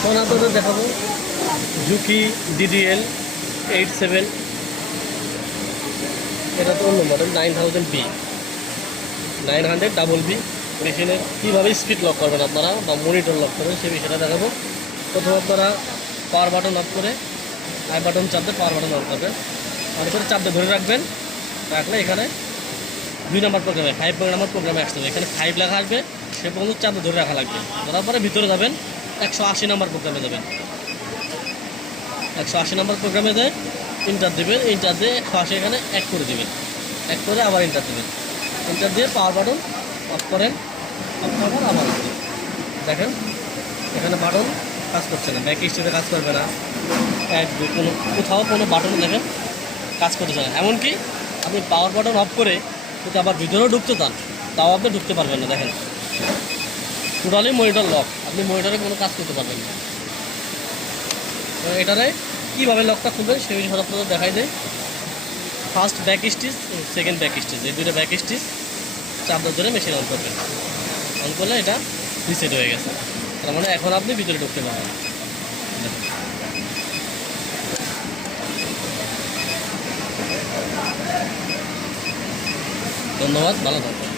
এখন আপনাদের দেখাবো জুকি DDL 87। এটা তো অন্য মডেল 9000B 900 মেশিনের কীভাবে স্পিড লক করবেন আপনারা বা মনিটর লক করবেন সেই বিষয়টা দেখাবো। প্রথমে আপনারা পাওয়ার বাটন অফ করে আই বাটন চাপ দিয়ে পাওয়ার বাটন অন করবেন, তারপরে চাপ দিয়ে ধরে রাখবেন। রাখলে এখানে 2 নম্বর প্রোগ্রামে 5 নম্বর প্রোগ্রামে আসতে হবে। এখানে 5 লেখা আসবে, সে পর্যন্ত চাপ দিয়ে ধরে রাখা লাগবে। তারপরে ভিতরে যাবেন 180 নম্বর প্রোগ্রামে যাবেন। 180 নম্বর প্রোগ্রামে যায় ইন্টার দেবেন, ইন্টার দিয়ে 180 এখানে এক করে দেবেন, এক করে আবার ইন্টার দেবেন। ইন্টার দিয়ে পাওয়ার বাটন অফ করেন, অফ করার আবার দেখেন এখানে বাটন কাজ করছে না, ব্যাক স্টেজে কাজ করবে না, কোনো কোথাও কোনো বাটন দেখেন কাজ করতেছে না। এমনকি আপনি পাওয়ার বাটন অফ করে যদি আবার ভিতরেও ঢুকতে চান তাও আপনি ঢুকতে পারবেন না। দেখেন টোটালি মনিটর লক, আপনি মনিটরে কোনো কাজ করতে পারবেন না। এটারে কীভাবে লকটা খুলবেন সেই বিষয়ে আপনাদের দেখাই দেয়। First back stitch, second back stitch, এই দুটো ব্যাক স্টিচ চাপ ধরে মেশিন অন করবেন। অন করলে এটা রিসেট হয়ে গেছে, তার মানে এখন আপনি ভিতরে ঢুকতে পারবেন। ধন্যবাদ, ভালো থাকবেন।